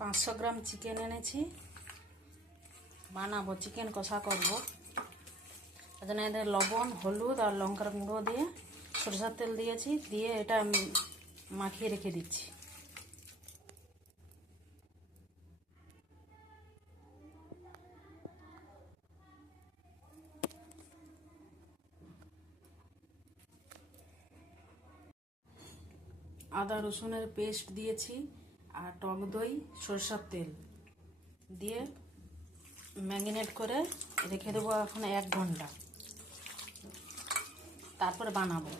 500 gram chicken এনেছি, বানাবো chicken কষা করব। এখানে এদের লবণ, হলুদ আর লঙ্কার গুঁড়ো দিয়ে সরষের তেল দিয়েছি, দিয়ে এটা মাখিয়ে রেখে দিচ্ছি। আদা রসুনের পেস্ট দিয়েছি আর টক দই, সরষের তেল দিয়ে ম্যারিনেট করে রেখে দেবো এখন 1 ঘন্টা, তারপরে বানাবো।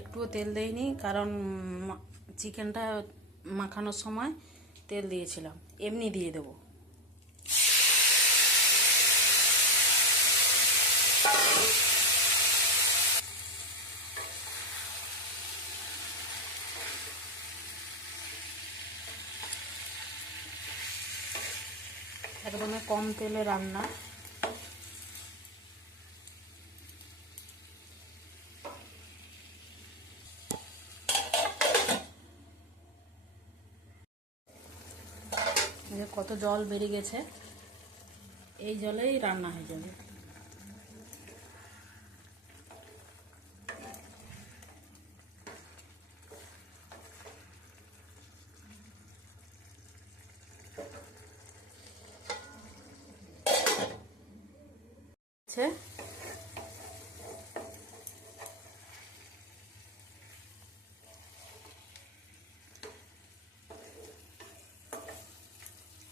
একটুও তেল দেইনি, কারণ চিকেনটা মাখানোর সময় তেল দিয়েছিলাম, এমনি দিয়ে দেবো। একদমই কম তেলে রান্না। কত জল বেরিয়ে গেছে, এই জলেই রান্না হয়ে যাবে।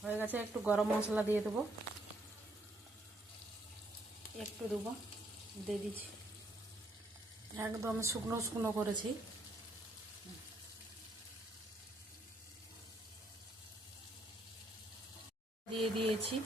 হয়ে গেছে, একটু গরম মশলা দিয়ে দেবো, একটু দেবো, দিয়ে দিচ্ছি। একদম শুকনো শুকনো করেছি। দিয়ে দিয়েছি।